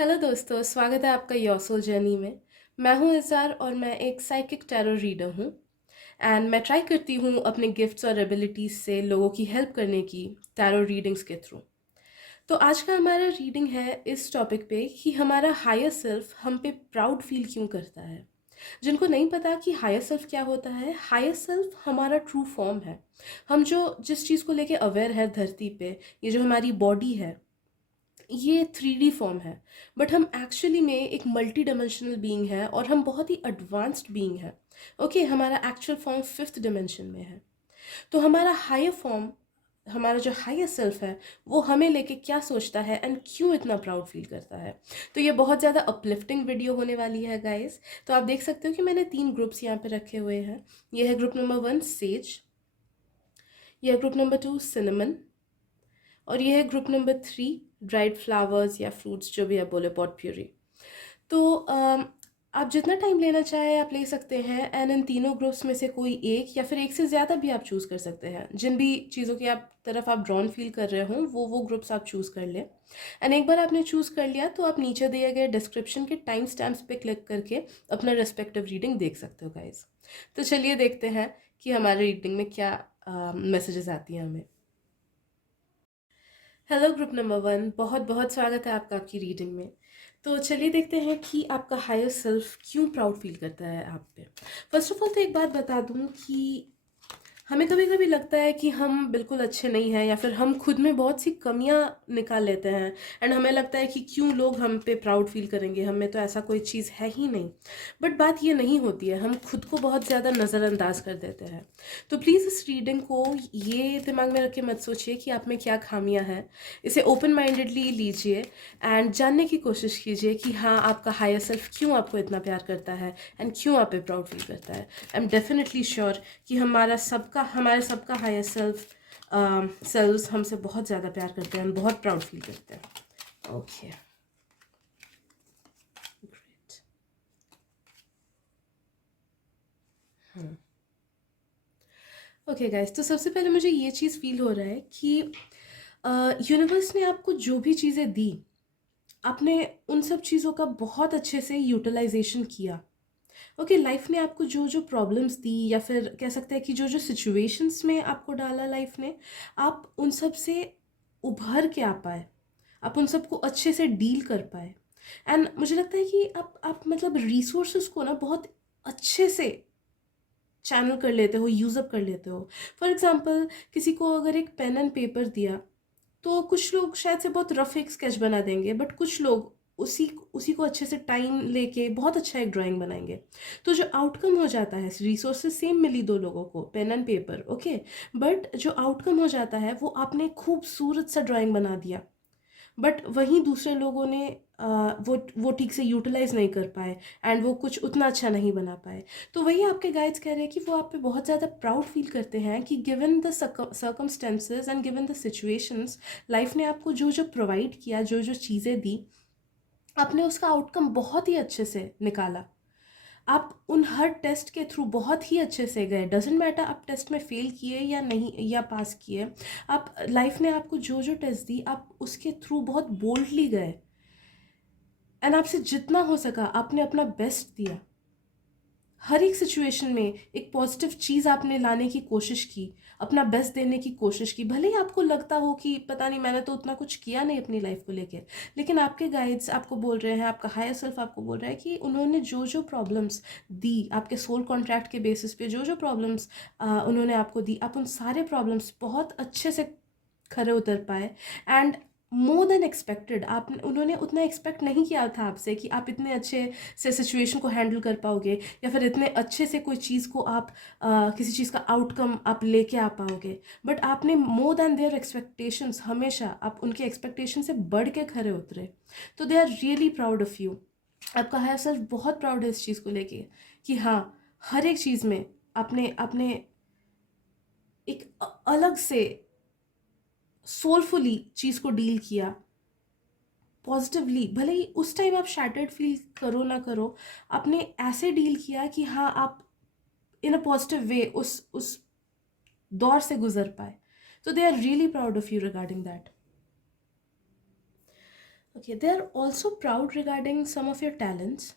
Hello दोस्तों, स्वागत है आपका योर सोल जर्नी में। मैं हूं इज़ार और मैं एक साइकिक टैरो रीडर हूं एंड मैं ट्राई करती हूं अपने गिफ्ट्स और एबिलिटीज़ से लोगों की हेल्प करने की टैरो रीडिंग्स के थ्रू। तो आज का हमारा रीडिंग है इस टॉपिक पे कि हमारा हायर सेल्फ हम पे प्राउड फील क्यों करता है। जिनको नहीं पता कि हायर सेल्फ क्या होता है, हायर सेल्फ हमारा ट्रू फॉर्म है। हम जो जिस चीज़ को लेके अवेयर है धरती पे, ये जो हमारी बॉडी है, ये 3D फॉर्म है। बट हम एक्चुअली में एक मल्टी डायमेंशनल बीइंग है और हम बहुत ही एडवांस्ड बीइंग है। ओके, हमारा एक्चुअल फॉर्म फिफ्थ डायमेंशन में है। तो हमारा हायर फॉर्म, हमारा जो हायर सेल्फ है, वो हमें लेके क्या सोचता है एंड क्यों इतना प्राउड फील करता है। तो ये बहुत ज़्यादा अपलिफ्टिंग वीडियो होने वाली है गाइस। तो आप देख सकते हो कि मैंने 3 ग्रुप्स यहाँ पे रखे हुए हैं। ये है ग्रुप नंबर 1 सेज, ये है ग्रुप नंबर 2 सिनेमन, और ये है ग्रुप नंबर 3 ड्राइड फ्लावर्स या फ्रूट्स, जो भी आप बोले, पॉट प्यूरी। तो आप जितना टाइम लेना चाहे आप ले सकते हैं एंड इन तीनों ग्रुप्स में से कोई एक या फिर एक से ज़्यादा भी आप चूज़ कर सकते हैं। जिन भी चीज़ों की आप तरफ आप ड्रॉन फील कर रहे हों वो ग्रुप्स आप चूज़ कर लें। एंड एक बार आपने चूज़ कर लिया तो आप नीचे दिए गए डिस्क्रिप्शन के टाइम स्टैम्प्स पे क्लिक करके अपना रेस्पेक्टिव रीडिंग देख सकते हो गाइज। तो चलिए देखते हैं कि हमारे रीडिंग में क्या मैसेजेस आती हैं हमें। हेलो ग्रुप नंबर 1, बहुत बहुत स्वागत है आपका आपकी रीडिंग में। तो चलिए देखते हैं कि आपका हायर सेल्फ क्यों प्राउड फील करता है आप पे। फर्स्ट ऑफ ऑल तो एक बात बता दूं कि हमें कभी कभी लगता है कि हम बिल्कुल अच्छे नहीं हैं या फिर हम खुद में बहुत सी कमियां निकाल लेते हैं एंड हमें लगता है कि क्यों लोग हम पे प्राउड फील करेंगे, हम में तो ऐसा कोई चीज़ है ही नहीं। बट बात ये नहीं होती है, हम खुद को बहुत ज़्यादा नज़रअंदाज कर देते हैं। तो प्लीज़ इस रीडिंग को ये दिमाग में रख के मत सोचिए कि आप में क्या खामियां हैं। इसे ओपन माइंडेडली लीजिए एंड जानने की कोशिश कीजिए कि हाँ, आपका हायर सेल्फ क्यों आपको इतना प्यार करता है एंड क्यों आप पे प्राउड फील करता है। आई एम डेफिनेटली श्योर कि हमारे सबका हायर सेल्व्स हमसे बहुत ज़्यादा प्यार करते हैं, बहुत प्राउड फील करते हैं। Okay, great. ओके गाइस, तो सबसे पहले मुझे ये चीज़ फील हो रहा है कि यूनिवर्स ने आपको जो भी चीज़ें दी, आपने उन सब चीज़ों का बहुत अच्छे से यूटिलाइजेशन किया। ओके, लाइफ ने आपको जो जो प्रॉब्लम्स दी या फिर कह सकते हैं कि जो जो सिचुएशंस में आपको डाला लाइफ ने, आप उन सब से उभर के आ पाए, आप उन सबको अच्छे से डील कर पाए। एंड मुझे लगता है कि आप मतलब रिसोर्सेस को ना बहुत अच्छे से चैनल कर लेते हो, यूज़अप कर लेते हो। फॉर एग्जाम्पल, किसी को अगर एक पेन एंड पेपर दिया तो कुछ लोग शायद से बहुत रफ एक स्केच बना देंगे, बट कुछ लोग उसी उसी को अच्छे से टाइम लेके बहुत अच्छा एक ड्राइंग बनाएंगे। तो जो आउटकम हो जाता है, रिसोर्सेज सेम मिली दो लोगों को, pen and paper, okay, but जो आउटकम हो जाता है वो आपने खूबसूरत सा ड्राइंग बना दिया। बट वहीं दूसरे लोगों ने वो ठीक से यूटिलाइज नहीं कर पाए एंड वो कुछ उतना अच्छा नहीं बना पाए। तो वही आपके गाइड्स कह रहे हैं कि वो आप पे बहुत ज़्यादा प्राउड फील करते हैं कि given the circumstances and given the situations, life ने आपको जो जो प्रोवाइड किया, जो जो चीज़ें दी, आपने उसका आउटकम बहुत ही अच्छे से निकाला। आप उन हर टेस्ट के थ्रू बहुत ही अच्छे से गए। डजेंट मैटर आप टेस्ट में फेल किए या नहीं या पास किए, आप लाइफ ने आपको जो जो टेस्ट दी आप उसके थ्रू बहुत बोल्डली गए एंड आपसे जितना हो सका आपने अपना बेस्ट दिया। हर एक सिचुएशन में एक पॉजिटिव चीज़ आपने लाने की कोशिश की, अपना बेस्ट देने की कोशिश की। भले ही आपको लगता हो कि पता नहीं, मैंने तो उतना कुछ किया नहीं अपनी लाइफ को लेके, लेकिन आपके गाइड्स आपको बोल रहे हैं, आपका हायर सेल्फ आपको बोल रहा है कि उन्होंने जो जो प्रॉब्लम्स दी, आपके सोल कॉन्ट्रैक्ट के बेसिस पे जो जो प्रॉब्लम्स उन्होंने आपको दी, आप उन सारे प्रॉब्लम्स बहुत अच्छे से खरे उतर पाए एंड मोर देन एक्सपेक्टेड। आप उन्होंने उतना एक्सपेक्ट नहीं किया था आपसे कि आप इतने अच्छे से सिचुएशन को हैंडल कर पाओगे या फिर इतने अच्छे से कोई चीज़ को आप किसी चीज़ का आउटकम आप लेके आ पाओगे। बट आपने मोर देन देयर एक्सपेक्टेशंस, हमेशा आप उनके एक्सपेक्टेशन से बढ़ के खरे उतरे। तो they are really proud of you. आपका हायर सेल्फ बहुत प्राउड है इस चीज़ को लेके कि हाँ, हर एक चीज़ में आपने आपने एक अलग से सोलफुली चीज़ को डील किया, पॉजिटिवली। भले ही उस टाइम आप शैटर्ड फील करो ना करो, आपने ऐसे डील किया कि हाँ, आप इन अ पॉजिटिव वे उस दौर से गुजर पाए। तो they are really proud of you regarding that. Okay, they are also proud regarding some of your talents.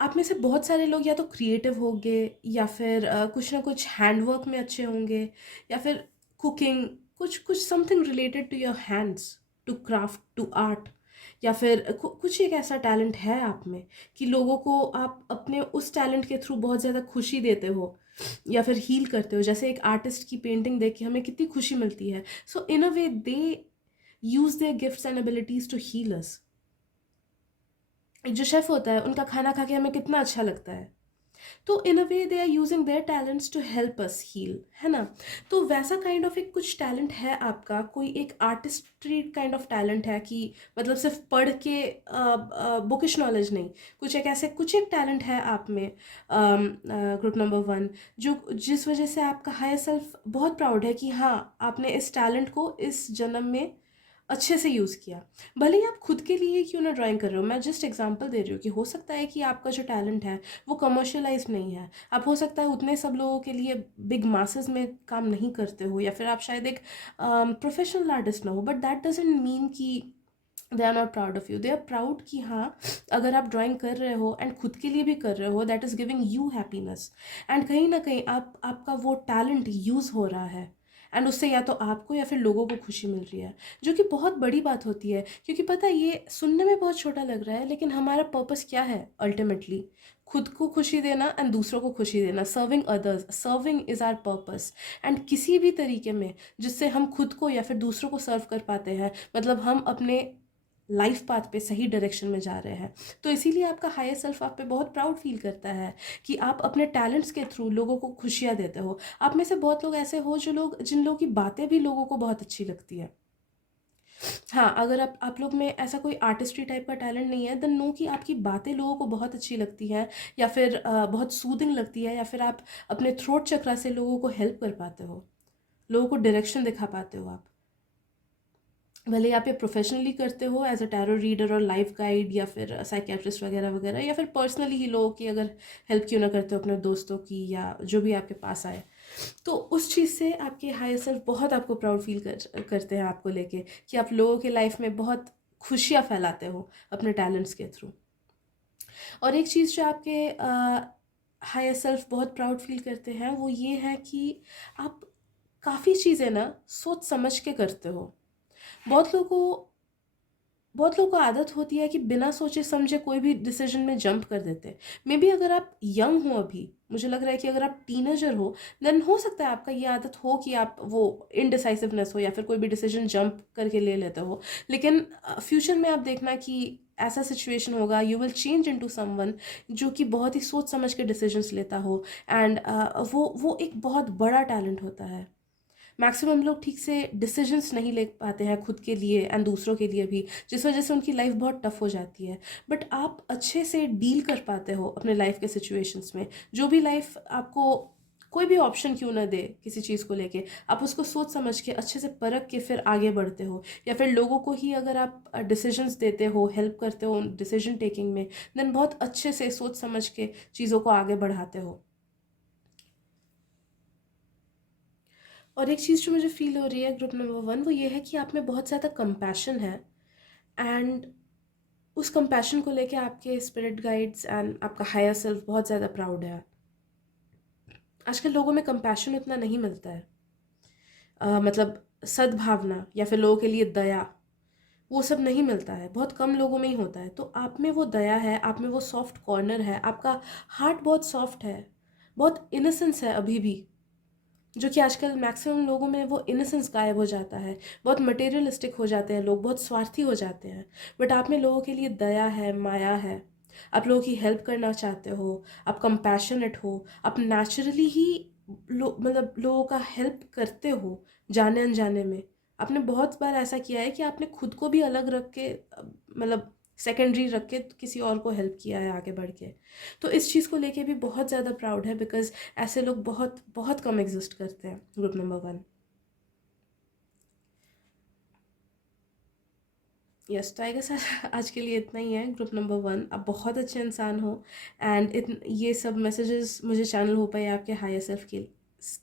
आप में से बहुत सारे लोग या तो क्रिएटिव होंगे, या फिर कुछ ना कुछ हैंडवर्क में अच्छे होंगे, या फिर कुकिंग, कुछ कुछ something related to your hands, to craft, to art, या फिर कुछ एक ऐसा टैलेंट है आप में कि लोगों को आप अपने उस टैलेंट के थ्रू बहुत ज़्यादा खुशी देते हो या फिर हील करते हो। जैसे एक आर्टिस्ट की पेंटिंग देख के हमें कितनी खुशी मिलती है। So in a way they use their gifts and abilities to heal us. एक जो शेफ होता है, उनका खाना खा के हमें कितना अच्छा लगता है। तो in a way they are using their talents to help us heal, है ना। तो वैसा काइंड ऑफ एक कुछ टैलेंट है आपका, कोई एक आर्टिस्ट्री काइंड ऑफ टैलेंट है कि मतलब सिर्फ पढ़ के बुकिश नॉलेज नहीं, कुछ एक ऐसे कुछ एक टैलेंट है आप में, ग्रुप नंबर 1, जो जिस वजह से आपका हायर सेल्फ बहुत प्राउड है कि हाँ, आपने इस टैलेंट को इस जन्म में अच्छे से यूज़ किया। भले ही आप खुद के लिए क्यों ना ड्राइंग कर रहे हो, मैं जस्ट एग्जांपल दे रही हूँ कि हो सकता है कि आपका जो टैलेंट है वो कमर्शियलाइज नहीं है। आप हो सकता है उतने सब लोगों के लिए बिग मासेस में काम नहीं करते हो, या फिर आप शायद एक प्रोफेशनल आर्टिस्ट ना हो, बट दैट डजेंट मीन कि they are not proud of you. They are proud कि हाँ, अगर आप ड्राइंग कर रहे हो एंड खुद के लिए भी कर रहे हो, that is giving you happiness. And कहीं ना कहीं आपका वो टैलेंट यूज़ हो रहा है, एंड उससे या तो आपको या फिर लोगों को खुशी मिल रही है, जो कि बहुत बड़ी बात होती है। क्योंकि पता है, ये सुनने में बहुत छोटा लग रहा है, लेकिन हमारा पर्पस क्या है अल्टीमेटली? खुद को खुशी देना एंड दूसरों को खुशी देना। Serving others, serving is our purpose. And किसी भी तरीके में जिससे हम खुद को या फिर दूसरों को सर्व कर पाते हैं, मतलब हम अपने लाइफ पाथ पे सही डायरेक्शन में जा रहे हैं। तो इसीलिए आपका हायर सेल्फ आप पे बहुत प्राउड फील करता है कि आप अपने टैलेंट्स के थ्रू लोगों को खुशियाँ देते हो। आप में से बहुत लोग ऐसे हो जिन लोगों की बातें भी लोगों को बहुत अच्छी लगती है। हाँ, अगर आप लोग में ऐसा कोई आर्टिस्ट्री टाइप का टैलेंट नहीं है, देन नो कि आपकी बातें लोगों को बहुत अच्छी लगती हैं, या फिर बहुत सूदिंग लगती है, या फिर आप अपने थ्रोट चक्रा से लोगों को हेल्प कर पाते हो, लोगों को डायरेक्शन दिखा पाते हो आप। भले ही आप ये प्रोफेशनली करते हो एज अ टैरो रीडर और लाइफ गाइड, या फिर साइकेट्रिस्ट वगैरह वगैरह, या फिर पर्सनली ही लोगों की अगर हेल्प क्यों ना करते हो, अपने दोस्तों की या जो भी आपके पास आए, तो उस चीज़ से आपके हायर सेल्फ बहुत आपको प्राउड फील करते हैं आपको लेके, कि आप लोगों के लाइफ में बहुत खुशियाँ फैलाते हो अपने टैलेंट्स के थ्रू। और एक चीज़ जो आपके हायर सेल्फ बहुत प्राउड फील करते हैं, वो ये है कि आप काफ़ी चीज़ें ना सोच समझ के करते हो। बहुत लोगों को बहुत लोगों को आदत होती है कि बिना सोचे समझे कोई भी डिसीजन में जंप कर देते हैं। मे बी अगर आप यंग हो अभी, मुझे लग रहा है कि अगर आप टीनेजर हो, देन हो सकता है आपका ये आदत हो कि आप वो इनडिसाइसिवनेस हो, या फिर कोई भी डिसीजन जंप करके ले लेते हो। लेकिन फ्यूचर में आप देखना कि ऐसा सिचुएशन होगा, you will change into someone जो कि बहुत ही सोच समझ के डिसीजंस लेता हो। एंड वो एक बहुत बड़ा टैलेंट होता है। मैक्सिमम लोग ठीक से डिसीजंस नहीं ले पाते हैं खुद के लिए एंड दूसरों के लिए भी, जिस वजह से उनकी लाइफ बहुत टफ हो जाती है। बट आप अच्छे से डील कर पाते हो अपने लाइफ के सिचुएशंस में। जो भी लाइफ आपको कोई भी ऑप्शन क्यों ना दे किसी चीज़ को लेके, आप उसको सोच समझ के अच्छे से परख के फिर आगे बढ़ते हो। या फिर लोगों को ही अगर आप डिसीजंस देते हो, हेल्प करते हो डिसीजन टेकिंग में, देन बहुत अच्छे से सोच समझ के चीज़ों को आगे बढ़ाते हो। और एक चीज़ जो मुझे फील हो रही है ग्रुप नंबर 1, वो ये है कि आप में बहुत ज़्यादा कंपैशन है। एंड उस कंपैशन को लेके आपके स्पिरिट गाइड्स एंड आपका हायर सेल्फ बहुत ज़्यादा प्राउड है। आजकल लोगों में कंपैशन उतना नहीं मिलता है। मतलब सद्भावना या फिर लोगों के लिए दया, वो सब नहीं मिलता है, बहुत कम लोगों में ही होता है। तो आप में वो दया है, आप में वो सॉफ्ट कॉर्नर है, आपका हार्ट बहुत सॉफ्ट है, बहुत इनोसेंस है अभी भी, जो कि आजकल मैक्सिमम लोगों में वो इनोसेंस गायब हो जाता है। बहुत मटेरियलिस्टिक हो जाते हैं लोग, बहुत स्वार्थी हो जाते हैं। बट आप में लोगों के लिए दया है, माया है, आप लोगों की हेल्प करना चाहते हो, आप कंपैशनेट हो, आप नेचुरली ही मतलब लोगों का हेल्प करते हो जाने अनजाने में। आपने बहुत बार ऐसा किया है कि आपने खुद को भी अलग रख के मतलब सेकेंडरी रख के किसी और को हेल्प किया है आगे बढ़ के। तो इस चीज़ को लेके भी बहुत ज़्यादा प्राउड है, बिकॉज ऐसे लोग बहुत बहुत कम एग्जिस्ट करते हैं ग्रुप नंबर 1। यस, तो आई गेस आज के लिए इतना ही है ग्रुप नंबर 1। आप बहुत अच्छे इंसान हो, एंड ये सब मैसेजेस मुझे चैनल हो पाए आपके हायर सेल्फ के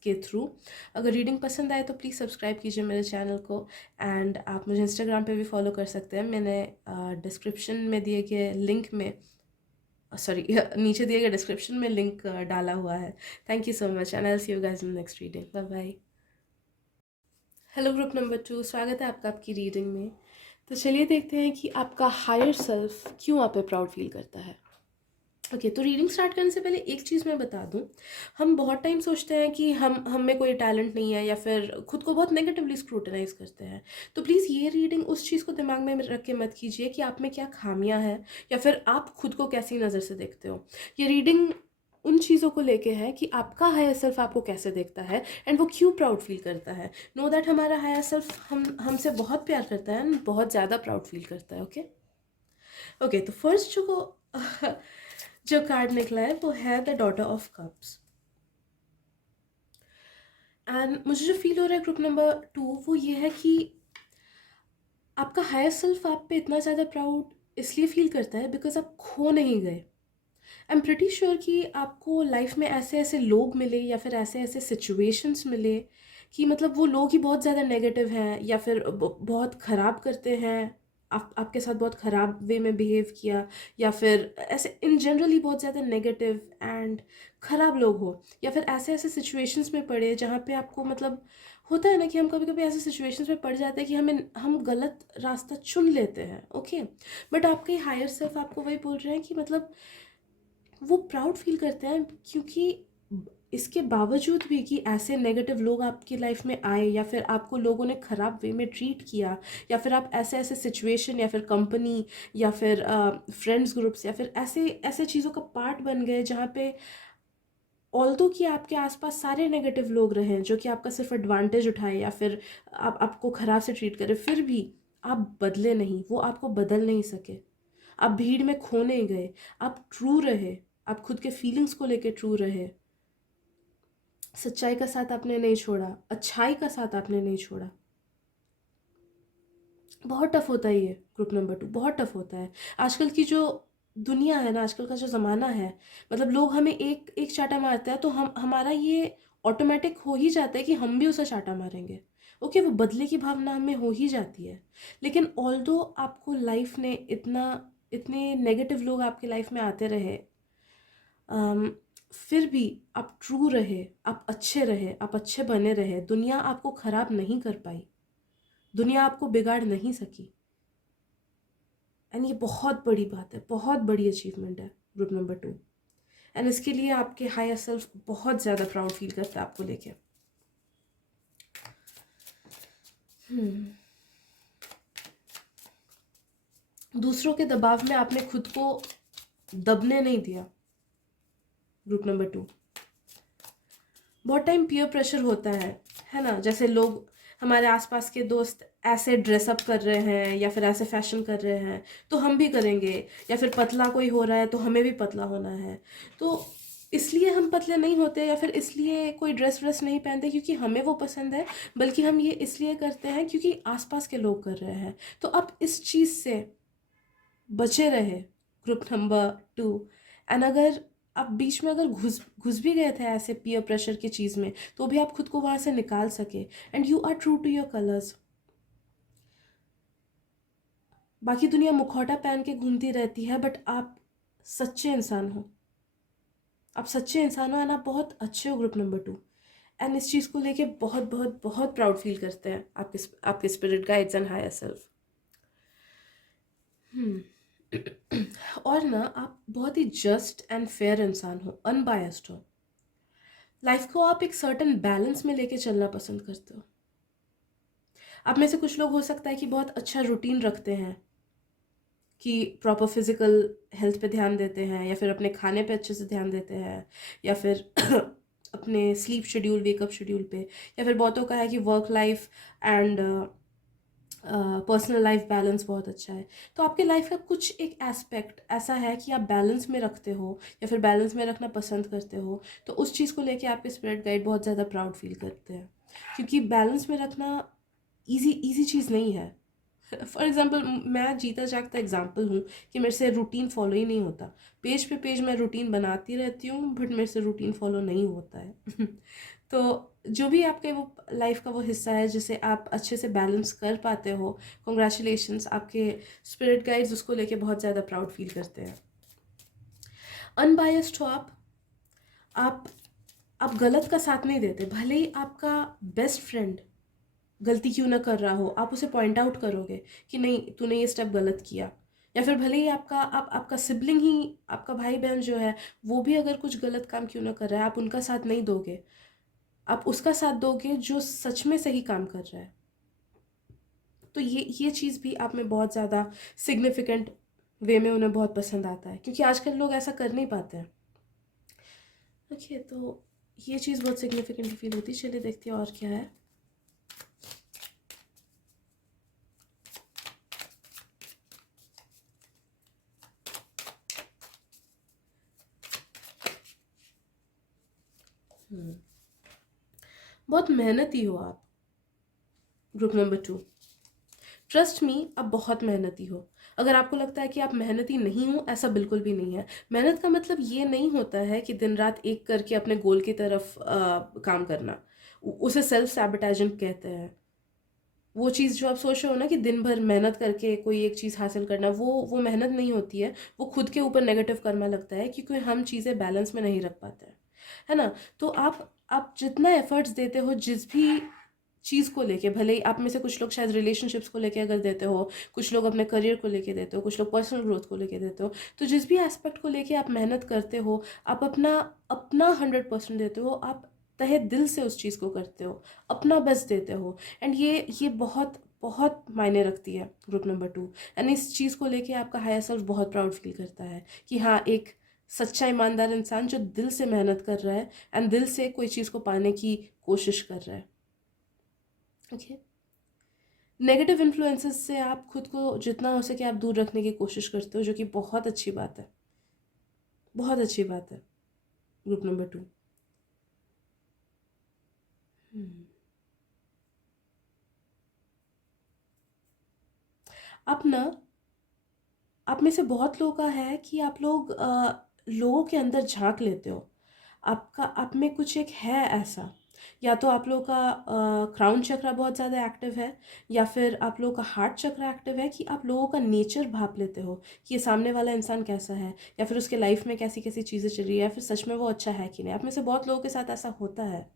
के थ्रू। अगर रीडिंग पसंद आए तो प्लीज़ सब्सक्राइब कीजिए मेरे चैनल को, एंड आप मुझे इंस्टाग्राम पे भी फॉलो कर सकते हैं। मैंने डिस्क्रिप्शन में दिए गए लिंक में, सॉरी नीचे दिए गए डिस्क्रिप्शन में लिंक डाला हुआ है। Thank you so much and I will see you guys in next reading. Bye bye. Hello group number 2, स्वागत है आपका आपकी रीडिंग में। तो चलिए देखते हैं कि आपका हायर सेल्फ क्यों आप पे प्राउड फील करता है। ओके, तो रीडिंग स्टार्ट करने से पहले एक चीज़ मैं बता दूं। हम बहुत टाइम सोचते हैं कि हम में कोई टैलेंट नहीं है, या फिर खुद को बहुत नेगेटिवली स्क्रूटनाइज करते हैं। तो प्लीज़ ये रीडिंग उस चीज़ को दिमाग में रख के मत कीजिए कि आप में क्या खामियां हैं, या फिर आप खुद को कैसी नज़र से देखते हो। ये रीडिंग उन चीज़ों को लेके है कि आपका हायर सेल्फ आपको कैसे देखता है एंड वो क्यों प्राउड फील करता है। नो दैट हमारा हायर सेल्फ हमसे बहुत प्यार करता है एंड बहुत ज़्यादा प्राउड फील करता है। ओके ओके, तो फर्स्ट जो कार्ड निकला है वो है the daughter of cups. And मुझे जो फील हो रहा है ग्रुप नंबर 2 वो ये है कि आपका हायर सेल्फ आप पे इतना ज़्यादा प्राउड इसलिए फील करता है बिकॉज आप खो नहीं गए। आई एम प्रिटी श्योर कि आपको लाइफ में ऐसे ऐसे लोग मिले या फिर ऐसे ऐसे सिचुएशंस मिले कि मतलब वो लोग ही बहुत ज़्यादा नेगेटिव हैं, या फिर बहुत ख़राब करते हैं, आपके साथ बहुत ख़राब वे में बिहेव किया, या फिर ऐसे इन जनरल ही बहुत ज़्यादा नेगेटिव एंड ख़राब लोग हो, या फिर ऐसे ऐसे सिचुएशंस में पड़े जहाँ पे आपको मतलब होता है ना कि हम कभी कभी ऐसे सिचुएशंस में पड़ जाते हैं कि हम गलत रास्ता चुन लेते हैं। ओके, बट आपके हायर सेल्फ आपको वही बोल रहे हैं कि मतलब वो प्राउड फील करते हैं, क्योंकि इसके बावजूद भी कि ऐसे नेगेटिव लोग आपकी लाइफ में आए, या फिर आपको लोगों ने ख़राब वे में ट्रीट किया, या फिर आप ऐसे ऐसे सिचुएशन या फिर कंपनी या फिर फ्रेंड्स ग्रुप्स या फिर ऐसे ऐसे चीज़ों का पार्ट बन गए जहाँ पे ऑल्दो कि आपके आसपास सारे नेगेटिव लोग रहे हैं जो कि आपका सिर्फ एडवांटेज उठाए या फिर आपको ख़राब से ट्रीट करें, फिर भी आप बदले नहीं, वो आपको बदल नहीं सके। आप भीड़ में खो नहीं गए, आप ट्रू रहे, आप खुद के फीलिंग्स को लेके ट्रू रहे, सच्चाई का साथ आपने नहीं छोड़ा, अच्छाई का साथ आपने नहीं छोड़ा। बहुत टफ होता है ये ग्रुप नंबर 2, बहुत टफ होता है। आजकल की जो दुनिया है ना, आजकल का जो ज़माना है, मतलब लोग हमें एक एक चाटा मारते हैं तो हमारा ये ऑटोमेटिक हो ही जाता है कि हम भी उसे चाटा मारेंगे। ओके, वो बदले की भावना हमें हो ही जाती है। लेकिन ऑल्दो आपको लाइफ ने इतने नेगेटिव लोग आपके लाइफ में आते रहे, फिर भी आप ट्रू रहे, आप अच्छे रहे, आप अच्छे बने रहे, दुनिया आपको ख़राब नहीं कर पाई, दुनिया आपको बिगाड़ नहीं सकी। एंड ये बहुत बड़ी बात है, बहुत बड़ी अचीवमेंट है ग्रुप नंबर 2। एंड इसके लिए आपके हायर सेल्फ बहुत ज़्यादा प्राउड फील करता है आपको लेके। दूसरों के दबाव में आपने खुद को दबने नहीं दिया ग्रुप नंबर 2। बहुत टाइम पीयर प्रेशर होता है ना, जैसे लोग हमारे आसपास के दोस्त ऐसे ड्रेसअप कर रहे हैं या फिर ऐसे फैशन कर रहे हैं तो हम भी करेंगे, या फिर पतला कोई हो रहा है तो हमें भी पतला होना है। तो इसलिए हम पतले नहीं होते या फिर इसलिए कोई ड्रेस व्रेस नहीं पहनते क्योंकि हमें वो पसंद है, बल्कि हम ये इसलिए करते हैं क्योंकि आसपास के लोग कर रहे हैं। तो आप इस चीज़ से बचे रहे ग्रुप नंबर 2। एंड अगर आप बीच में अगर घुस घुस भी गए थे ऐसे पीयर प्रेशर की चीज़ में, तो भी आप खुद को वहाँ से निकाल सके and you are true to your colours. बाकी दुनिया मुखौटा पहन के घूमती रहती है, बट आप सच्चे इंसान हो, आप सच्चे इंसान हो एंड आप बहुत अच्छे हो ग्रुप नंबर 2। एंड इस चीज़ को लेके बहुत बहुत बहुत प्राउड फील करते हैं आपके spirit guides and higher self. और ना आप बहुत ही जस्ट एंड फेयर इंसान हो, अनबायस्ड हो। लाइफ को आप एक सर्टेन बैलेंस में लेके चलना पसंद करते हो। आप में से कुछ लोग हो सकता है कि बहुत अच्छा रूटीन रखते हैं, कि प्रॉपर फिजिकल हेल्थ पे ध्यान देते हैं, या फिर अपने खाने पे अच्छे से ध्यान देते हैं, या फिर अपने स्लीप शेड्यूल, वेकअप शेड्यूल पे, या फिर बहुतों का है कि work life and personal life balance बहुत अच्छा है। तो आपके लाइफ का कुछ एक एस्पेक्ट ऐसा है कि आप बैलेंस में रखते हो या फिर बैलेंस में रखना पसंद करते हो, तो उस चीज़ को लेके आपके स्पिरिट गाइड बहुत ज़्यादा प्राउड फील करते हैं, क्योंकि बैलेंस में रखना इजी चीज़ नहीं है। फॉर एग्ज़ाम्पल, मैं जीता जागता एग्जाम्पल हूँ कि मेरे से रूटीन फॉलो ही नहीं होता। पेज पे पेज मैं रूटीन बनाती रहती हूँ, बट मेरे से रूटीन फॉलो नहीं होता है। तो जो भी आपके वो लाइफ का वो हिस्सा है जिसे आप अच्छे से बैलेंस कर पाते हो, कॉन्ग्रेचुलेशंस, आपके स्पिरिट गाइड्स उसको लेके बहुत ज़्यादा प्राउड फील करते हैं। अनबायस्ड हो आप आप गलत का साथ नहीं देते, भले ही आपका बेस्ट फ्रेंड गलती क्यों ना कर रहा हो, आप उसे पॉइंट आउट करोगे कि नहीं तूने ये स्टेप गलत किया। या फिर भले ही आपका सिबलिंग ही, आपका भाई बहन जो है वो भी अगर कुछ गलत काम क्यों ना कर रहा है, आप उनका साथ नहीं दोगे, आप उसका साथ दोगे जो सच में सही काम कर रहा है। तो ये चीज़ भी आप में बहुत ज़्यादा सिग्निफिकेंट वे में उन्हें बहुत पसंद आता है, क्योंकि आजकल लोग ऐसा कर नहीं पाते हैं। ओके, तो ये चीज़ बहुत सिग्निफिकेंट फील होती है। चलिए देखते हैं और क्या है। बहुत मेहनती हो आप, ग्रुप नंबर 2। ट्रस्ट मी, आप बहुत मेहनती हो। अगर आपको लगता है कि आप मेहनती नहीं हो, ऐसा बिल्कुल भी नहीं है। मेहनत का मतलब ये नहीं होता है कि दिन रात एक करके अपने गोल की तरफ काम करना। उसे सेल्फ सैबोटेजिंग कहते हैं। वो चीज़ जो आप सोच रहे हो ना कि दिन भर मेहनत करके कोई एक चीज़ हासिल करना, वो मेहनत नहीं होती है। वो खुद के ऊपर नेगेटिव कर्मा लगता है, क्योंकि हम चीज़ें बैलेंस में नहीं रख पाते हैं, है ना। तो आप जितना एफर्ट्स देते हो जिस भी चीज़ को लेके, भले ही आप में से कुछ लोग शायद रिलेशनशिप्स को लेके अगर देते हो, कुछ लोग अपने करियर को लेके देते हो, कुछ लोग पर्सनल ग्रोथ को लेके देते हो, तो जिस भी एस्पेक्ट को लेके आप मेहनत करते हो, आप अपना अपना 100% देते हो, आप तहे दिल से उस चीज़ को करते हो, अपना बेस्ट देते हो। एंड ये बहुत बहुत मायने रखती है ग्रुप नंबर 2। एंड इस चीज़ को लेके आपका हायर सेल्फ बहुत प्राउड फील करता है कि हाँ, एक सच्चा ईमानदार इंसान जो दिल से मेहनत कर रहा है एंड दिल से कोई चीज़ को पाने की कोशिश कर रहा है। ओके, नेगेटिव इन्फ्लुएंसेस से आप खुद को जितना हो सके आप दूर रखने की कोशिश करते हो, जो कि बहुत अच्छी बात है, बहुत अच्छी बात है ग्रुप नंबर 2। आप ना, आप में से बहुत लोगों का है कि आप लोग लोगों के अंदर झांक लेते हो। आपका आप में कुछ एक है ऐसा, या तो आप लोगों का क्राउन चक्रा बहुत ज़्यादा एक्टिव है, या फिर आप लोगों का हार्ट चक्रा एक्टिव है, कि आप लोगों का नेचर भाप लेते हो कि ये सामने वाला इंसान कैसा है, या फिर उसके लाइफ में कैसी कैसी चीज़ें चल रही है, या फिर सच में वो अच्छा है कि नहीं। आप में से बहुत लोगों के साथ ऐसा होता है।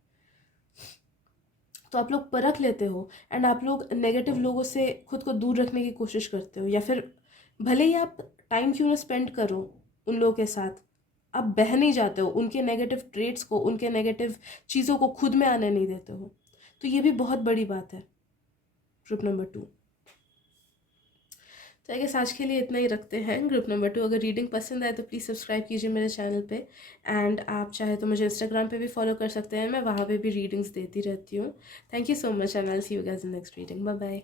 तो आप लोग परख लेते हो एंड आप लोग नेगेटिव लोगों से खुद को दूर रखने की कोशिश करते हो, या फिर भले ही आप टाइम क्यों ना स्पेंड करो उन लोगों के साथ, आप बह नहीं जाते हो उनके नेगेटिव ट्रेट्स को, उनके नेगेटिव चीज़ों को खुद में आने नहीं देते हो। तो ये भी बहुत बड़ी बात है ग्रुप नंबर 2। तो आई गेस आज के लिए इतना ही रखते हैं ग्रुप नंबर 2। अगर रीडिंग पसंद आए तो प्लीज़ सब्सक्राइब कीजिए मेरे चैनल पे, एंड आप चाहे तो मुझे इंस्टाग्राम पे भी फॉलो कर सकते हैं, मैं वहाँ पे भी रीडिंग्स देती रहती हूँ। Thank you so much and I will see you guys in next reading. Bye bye.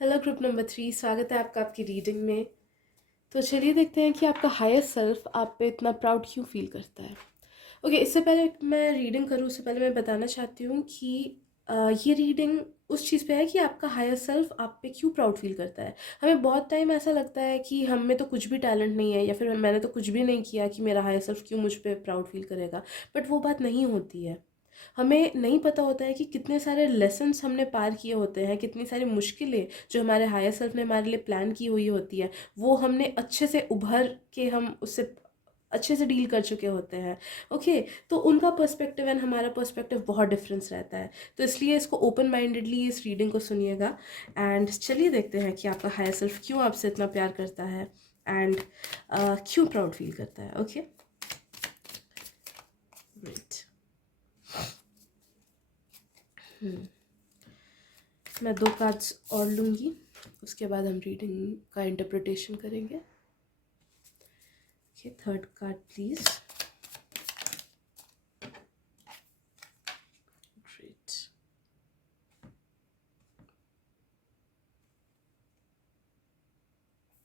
Hello group number 3, स्वागत है आपका आपकी रीडिंग में। तो चलिए देखते हैं कि आपका हायर सेल्फ आप पे इतना प्राउड क्यों फील करता है। ओके, इससे पहले मैं रीडिंग करूँ उससे पहले मैं बताना चाहती हूँ कि ये रीडिंग उस चीज़ पे है कि आपका हायर सेल्फ आप पे क्यों प्राउड फील करता है। हमें बहुत टाइम ऐसा लगता है कि हम में तो कुछ भी टैलेंट नहीं है, या फिर मैंने तो कुछ भी नहीं किया कि मेरा हायर सेल्फ क्यों मुझ पे प्राउड फील करेगा। बट वो बात नहीं होती है। हमें नहीं पता होता है कि कितने सारे लेसन्स हमने पार किए होते हैं, कितनी सारी मुश्किलें जो हमारे हायर सेल्फ ने हमारे लिए प्लान की हुई होती है, वो हमने अच्छे से उभर के हम उससे अच्छे से डील कर चुके होते हैं। ओके, तो उनका पर्सपेक्टिव एंड हमारा पर्सपेक्टिव बहुत डिफरेंस रहता है। तो इसलिए इसको ओपन माइंडेडली इस रीडिंग को सुनिएगा, एंड चलिए देखते हैं कि आपका हायर सेल्फ क्यों आपसे इतना प्यार करता है एंड क्यों प्राउड फील करता है। Okay, great. मैं 2 कार्ड्स और लूँगी, उसके बाद हम रीडिंग का इंटरप्रिटेशन करेंगे। Okay, third card please. Great.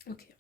Okay,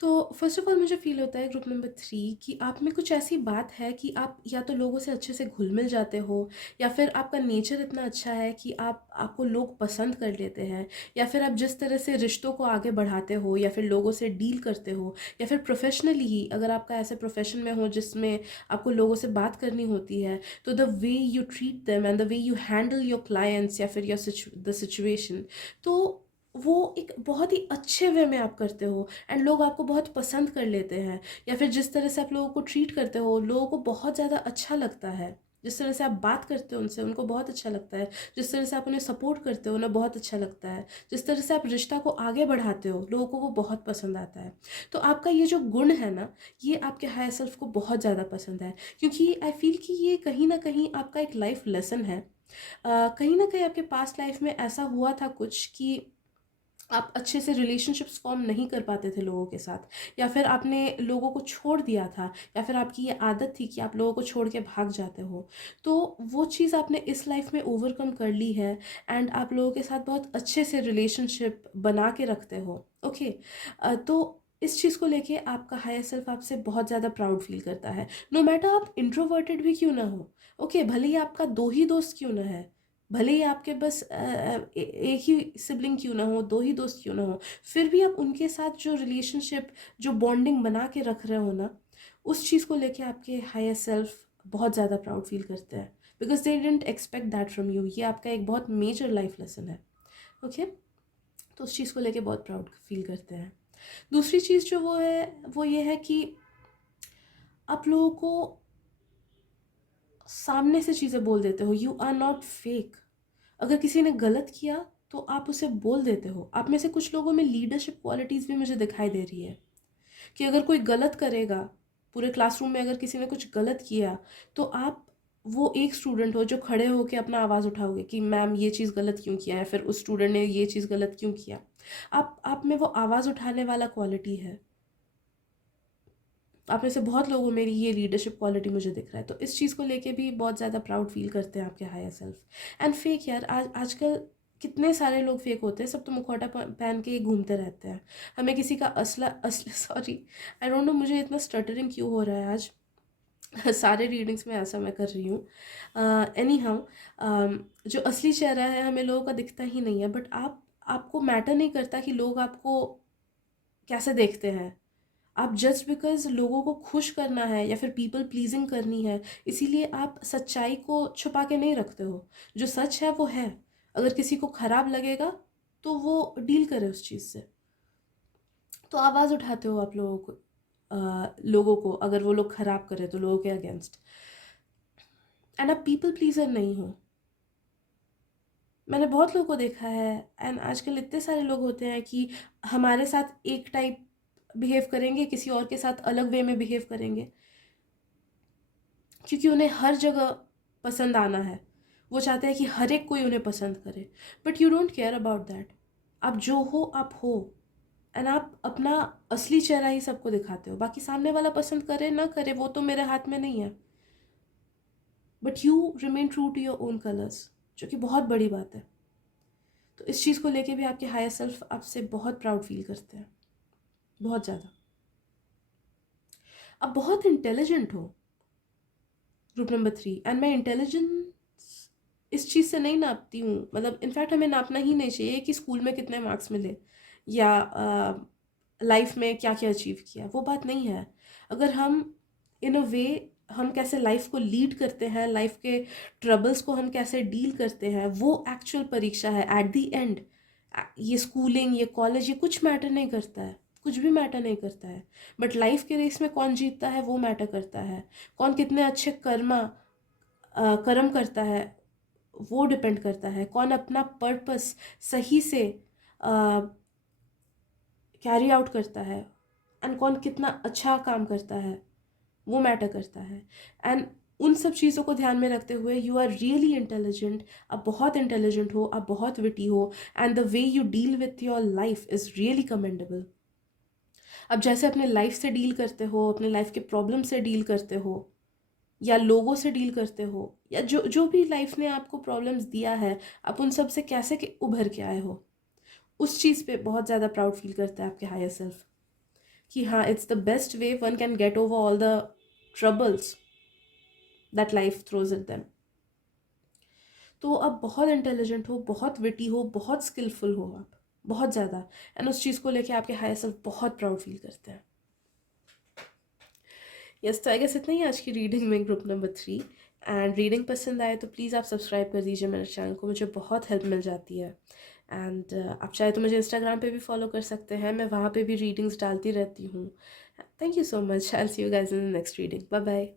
तो फर्स्ट ऑफ ऑल मुझे फ़ील होता है ग्रुप नंबर 3 कि आप में कुछ ऐसी बात है कि आप या तो लोगों से अच्छे से घुल-मिल जाते हो, या फिर आपका नेचर इतना अच्छा है कि आपको लोग पसंद कर लेते हैं, या फिर आप जिस तरह से रिश्तों को आगे बढ़ाते हो या फिर लोगों से डील करते हो, या फिर प्रोफ़ेशनली ही अगर आपका ऐसे प्रोफ़ेशन में हो जिसमें आपको लोगों से बात करनी होती है, तो the way you treat them and the way you handle your clients या फिर द सिचुएशन, तो वो एक बहुत ही अच्छे वे में आप करते हो एंड लोग आपको बहुत पसंद कर लेते हैं, या फिर जिस तरह से आप लोगों को ट्रीट करते हो लोगों को बहुत ज़्यादा अच्छा लगता है, जिस तरह से आप बात करते हो उनसे उनको बहुत अच्छा लगता है, जिस तरह से आप उन्हें सपोर्ट करते हो उन्हें बहुत अच्छा लगता है, जिस तरह से आप रिश्ता को आगे बढ़ाते हो लोगों को वो बहुत पसंद आता है। तो आपका ये जो गुण है ना, ये आपके हायर सेल्फ को बहुत ज़्यादा पसंद है, क्योंकि आई फील कि ये कहीं ना कहीं आपका एक लाइफ लेसन है। कहीं ना कहीं आपके पास्ट लाइफ में ऐसा हुआ था कुछ कि आप अच्छे से रिलेशनशिप्स फॉर्म नहीं कर पाते थे लोगों के साथ, या फिर आपने लोगों को छोड़ दिया था, या फिर आपकी ये आदत थी कि आप लोगों को छोड़ के भाग जाते हो। तो वो चीज़ आपने इस लाइफ में ओवरकम कर ली है एंड आप लोगों के साथ बहुत अच्छे से रिलेशनशिप बना के रखते हो। ओके। तो इस चीज़ को लेके आपका हायर सेल्फ आपसे बहुत ज़्यादा प्राउड फील करता है, नो मैटर आप इंट्रोवर्टेड भी क्यों ना हो। ओके, भले ही आपका दो ही दोस्त क्यों ना है, भले ही आपके बस एक ही सिबलिंग क्यों ना हो, दो ही दोस्त क्यों ना हो, फिर भी आप उनके साथ जो रिलेशनशिप, जो बॉन्डिंग बना के रख रहे हो ना, उस चीज़ को लेके आपके हायर सेल्फ बहुत ज़्यादा प्राउड फील करते हैं, because they didn't expect that from you. ये आपका एक बहुत मेजर लाइफ लेसन है। ओके। तो उस चीज़ को लेके बहुत प्राउड फील करते हैं। दूसरी चीज़ जो वो है, वो ये है कि आप लोगों को सामने से चीज़ें बोल देते हो, यू आर नॉट फेक। अगर किसी ने गलत किया तो आप उसे बोल देते हो। आप में से कुछ लोगों में लीडरशिप क्वालिटीज़ भी मुझे दिखाई दे रही है, कि अगर कोई गलत करेगा, पूरे क्लासरूम में अगर किसी ने कुछ गलत किया, तो आप वो एक स्टूडेंट हो जो खड़े होकर अपना आवाज़ उठाओगे कि मैम ये चीज़ गलत क्यों किया है, फिर उस स्टूडेंट ने ये चीज़ गलत क्यों किया। आप में वो आवाज़ उठाने वाला क्वालिटी है। आप में से बहुत लोगों में मेरी ये लीडरशिप क्वालिटी मुझे दिख रहा है, तो इस चीज़ को लेके भी बहुत ज़्यादा प्राउड फील करते हैं आपके हायर सेल्फ। एंड फेक यार, आजकल कितने सारे लोग फेक होते हैं, सब तो मुखौटा पहन के ही घूमते रहते हैं। हमें किसी का असला असली सॉरी, आई डोंट नो मुझे इतना स्टटरिंग क्यों हो रहा है आज। सारे रीडिंग्स में ऐसा मैं कर रही हूँ। एनी हाउ, जो असली चेहरा है हमें लोगों का दिखता ही नहीं है, बट आपको मैटर नहीं करता कि लोग आपको कैसे देखते हैं। आप जस्ट बिकॉज लोगों को खुश करना है या फिर पीपल प्लीजिंग करनी है, इसीलिए आप सच्चाई को छुपा के नहीं रखते हो। जो सच है वो है। अगर किसी को खराब लगेगा तो वो डील करे उस चीज़ से। तो आवाज़ उठाते हो आप लोगों को अगर वो लोग खराब करे तो लोगों के अगेंस्ट। एंड आप पीपल प्लीजर नहीं हो। मैंने बहुत लोगों को देखा है, एंड आजकल इतने सारे लोग होते हैं कि हमारे साथ एक टाइप बिहेव करेंगे, किसी और के साथ अलग वे में बिहेव करेंगे, क्योंकि उन्हें हर जगह पसंद आना है। वो चाहते हैं कि हर एक कोई उन्हें पसंद करे, but you don't care about that. आप जो हो आप हो, एंड आप अपना असली चेहरा ही सबको दिखाते हो। बाकी सामने वाला पसंद करे ना करे वो तो मेरे हाथ में नहीं है, but you remain true to your own colours, जो कि बहुत बड़ी बात है। तो इस चीज़ को लेके भी आपके हायर सेल्फ आपसे बहुत प्राउड फील करते हैं, बहुत ज़्यादा। आप बहुत इंटेलिजेंट हो, ग्रुप नंबर 3। एंड मैं इंटेलिजेंस इस चीज़ से नहीं नापती हूँ, मतलब इनफैक्ट हमें नापना ही नहीं चाहिए कि स्कूल में कितने मार्क्स मिले या लाइफ में क्या क्या अचीव किया, वो बात नहीं है। अगर हम इन अ वे हम कैसे लाइफ को लीड करते हैं, लाइफ के ट्रबल्स को हम कैसे डील करते हैं, वो एक्चुअल परीक्षा है एट द एंड। ये स्कूलिंग, ये कॉलेज, ये कुछ मैटर नहीं करता है, कुछ भी मैटर नहीं करता है। बट लाइफ के रेस में कौन जीतता है वो मैटर करता है। कौन कितने अच्छे कर्म करता है वो डिपेंड करता है। कौन अपना पर्पस सही से कैरी आउट करता है, एंड कौन कितना अच्छा काम करता है वो मैटर करता है। एंड उन सब चीज़ों को ध्यान में रखते हुए यू आर रियली इंटेलिजेंट। आप बहुत इंटेलिजेंट हो, आप बहुत विटी हो, and the way you deal with your life is really commendable. अब जैसे अपने लाइफ से डील करते हो, अपने लाइफ के प्रॉब्लम से डील करते हो, या लोगों से डील करते हो, या जो जो भी लाइफ ने आपको प्रॉब्लम्स दिया है, आप उन सब से कैसे उभर के आए हो, उस चीज़ पे बहुत ज़्यादा प्राउड फील करता है आपके हायर सेल्फ, कि हाँ, it's the best way one can get over all the troubles that life throws at them. तो आप बहुत इंटेलिजेंट हो, बहुत विटी हो, बहुत स्किलफुल हो आप, बहुत ज़्यादा, एंड उस चीज़ को लेके आपके हायर सेल्फ बहुत प्राउड फील करते हैं। यस, तो आई गेस इतना ही आज की रीडिंग में, ग्रुप नंबर 3। एंड रीडिंग पसंद आए तो प्लीज़ आप सब्सक्राइब कर दीजिए मेरे चैनल को, मुझे बहुत हेल्प मिल जाती है। एंड आप चाहे तो मुझे इंस्टाग्राम पे भी फॉलो कर सकते हैं, मैं वहाँ पे भी रीडिंग्स डालती रहती हूँ। Thank you so much, I will see you guys in the next reading, bye bye.